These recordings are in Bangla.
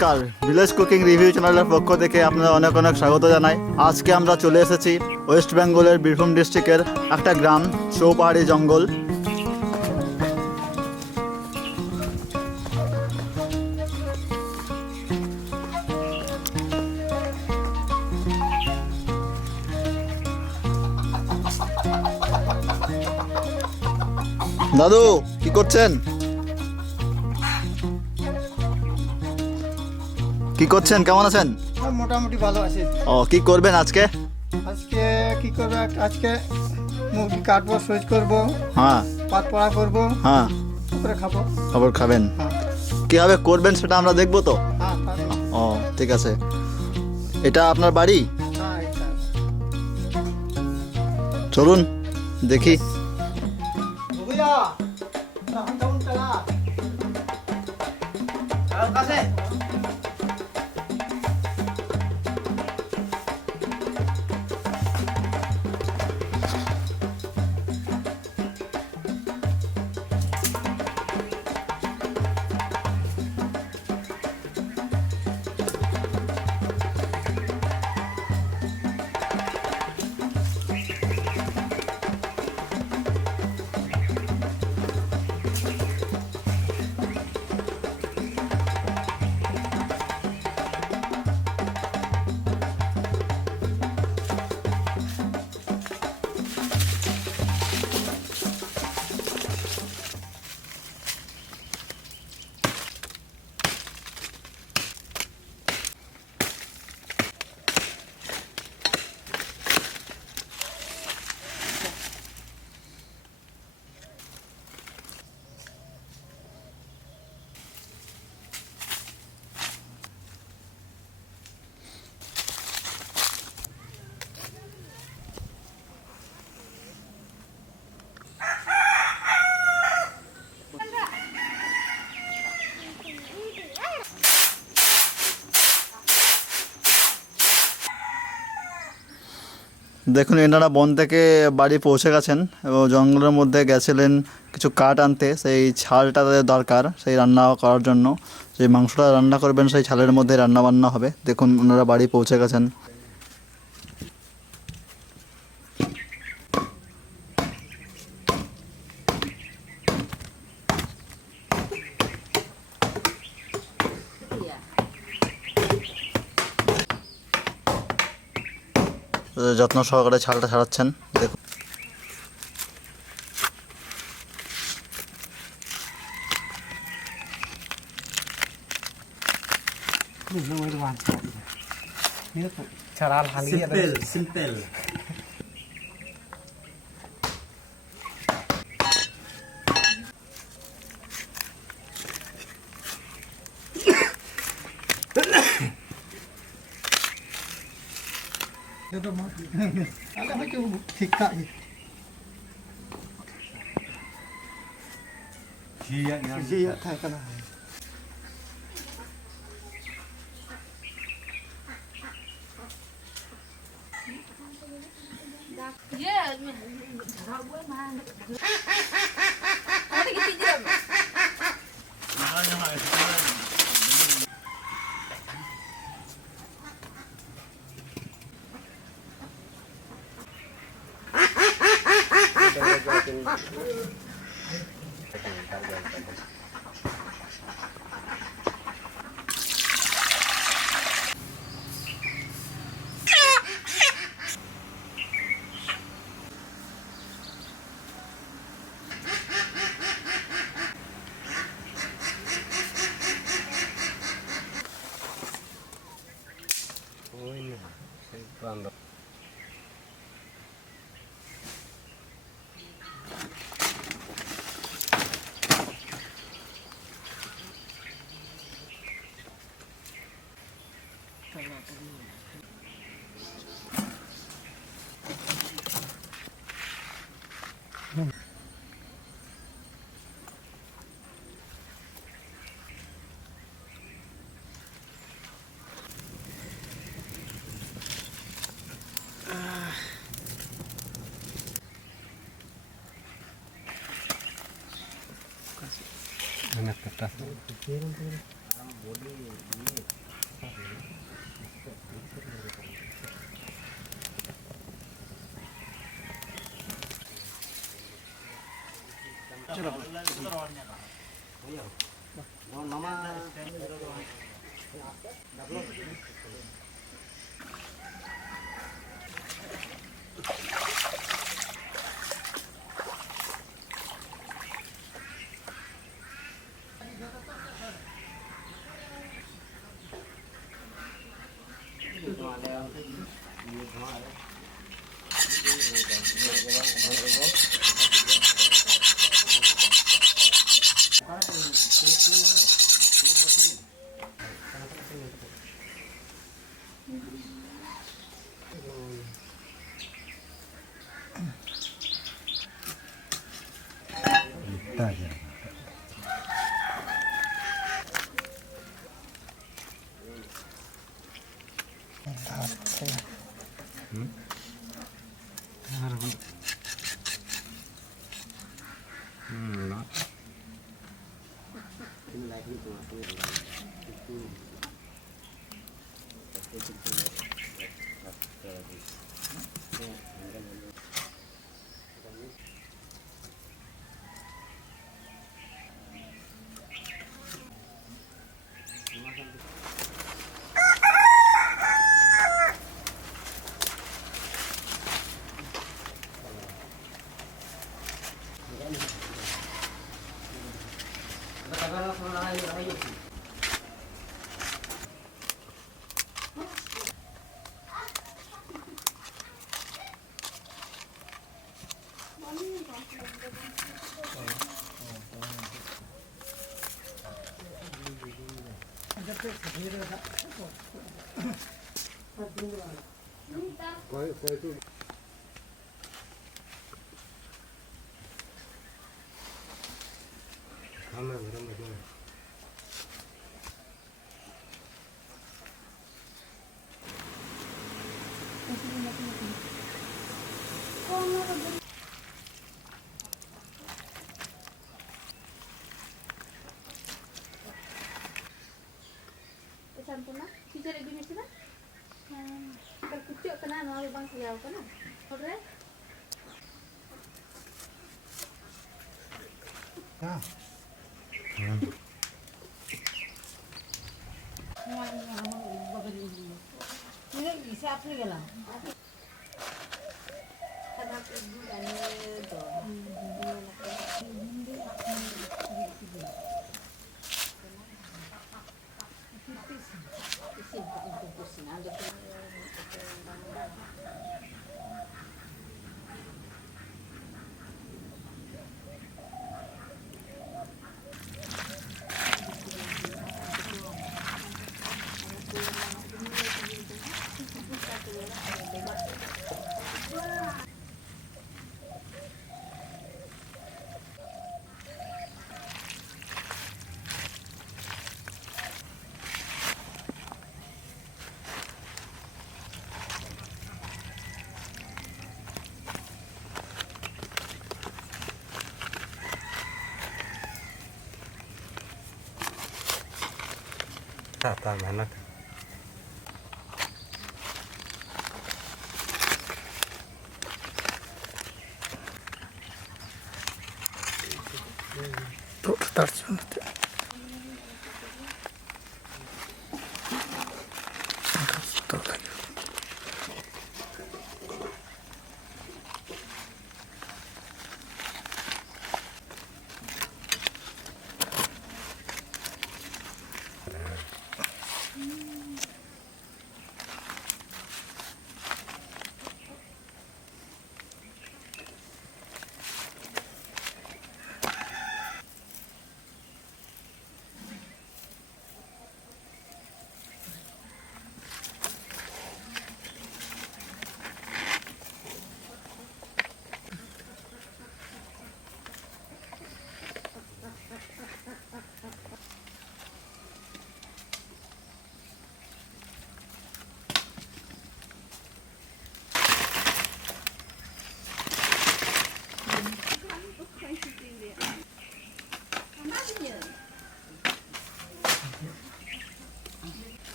নমস্কার, ভিলেজ কুকিং রিভিউ চ্যানেলের পক্ষ থেকে আপনাদের অনেক অনেক স্বাগত জানাই। আজকে আমরা চলে এসেছি ওয়েস্ট বেঙ্গলের বীরভূম ডিস্ট্রিক্টের একটা গ্রাম, চৌপাহাড়ি জঙ্গল। দাদু কি করছেন? কি করছেন? কেমন আছেন? মোটামুটি ভালো আছি। ও, কি করবেন আজকে? আজকে কি করবো, আজকে মুরগি কাটবো, সুইচ করবো, হ্যাঁ পাত পড়া করবো, হ্যাঁ, তারপরে খাবো। খবর খাবেন? হ্যাঁ কিভাবে করবেন সেটা আমরা দেখবো তো। হ্যাঁ পারবো। ও ঠিক আছে। এটা আপনার বাড়ি? হ্যাঁ এটা চলুন দেখি। ভুগিয়া তখন তখন চালা আর কাছে দেখুন, এনারা বন থেকে বাড়ি পৌঁছে গেছেন এবং জঙ্গলের মধ্যে গেছিলেন কিছু কাঠ আনতে। সেই ছালটা তাদের দরকার সেই রান্না করার জন্য। সেই মাংসটা রান্না করবেন সেই ছালের মধ্যে রান্না বান্না হবে। দেখুন ওনারা বাড়ি পৌঁছে গেছেন। যত্ন সহকারে ছালটা ছাড়াচ্ছেন। দেখুন ছাড়াল হালিয়ে সিম্পল এটা মাছ আলে হয়তো ঠিকঠাক জিয়া থাকে না। Sampuna, cicere di sini. Terkucuk kena mau bang siau kena. Ore. Ini bisa apa gila? Anak ibu dan itu. Tata menak. Tuh, stasiun. Tuh lagi.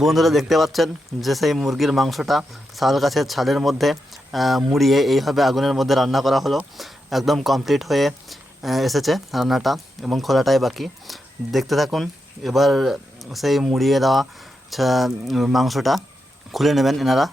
বন্ধুরা দেখতে পাচ্ছেন যে সেই মুরগির মাংসটা শাল গাছের ছালের মধ্যে মুড়িয়ে এইভাবে আগুনের মধ্যে রান্না করা হলো। একদম কমপ্লিট হয়ে এসেছে রান্নাটা এবং খোলাটাই বাকি। দেখতে থাকুন। এবার সেই মুড়িয়ে দেওয়া মাংসটা খুলে নেবেন এনারা।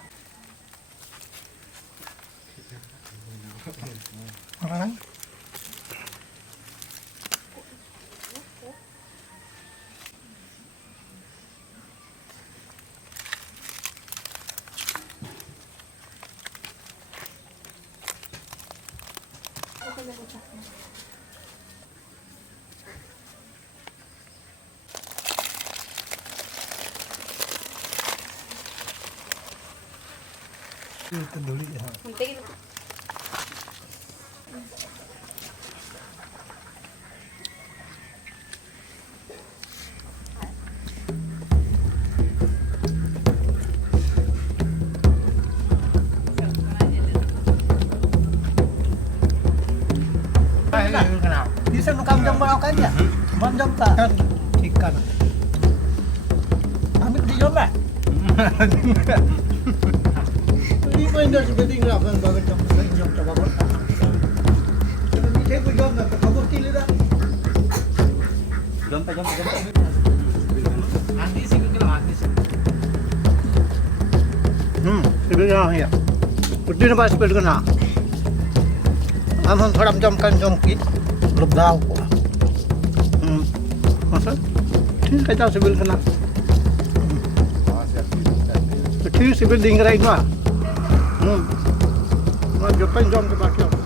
Bisa nukam jam berapa kan ya? Jam tak? Ikan. Ambil di jam lah. Ini pun dah seperti nggak kan bagai jam coba berapa. Ini saya pun jam tak kabur kili dah. Jam. Andi sih kalau andi sih. Sebenarnya ya. Udah nampak seperti kena. हम थोड़ा जम की लुभाव को मसा ठीक है जाओ सिविल करना तो ठीक सिविल दिंग रहा है ना जो पेन जम के बाकी